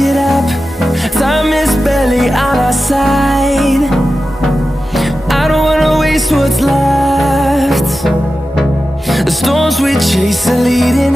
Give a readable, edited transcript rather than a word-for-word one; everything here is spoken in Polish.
get up, time is barely on our side. I don't wanna waste what's left. The storms we chase are leading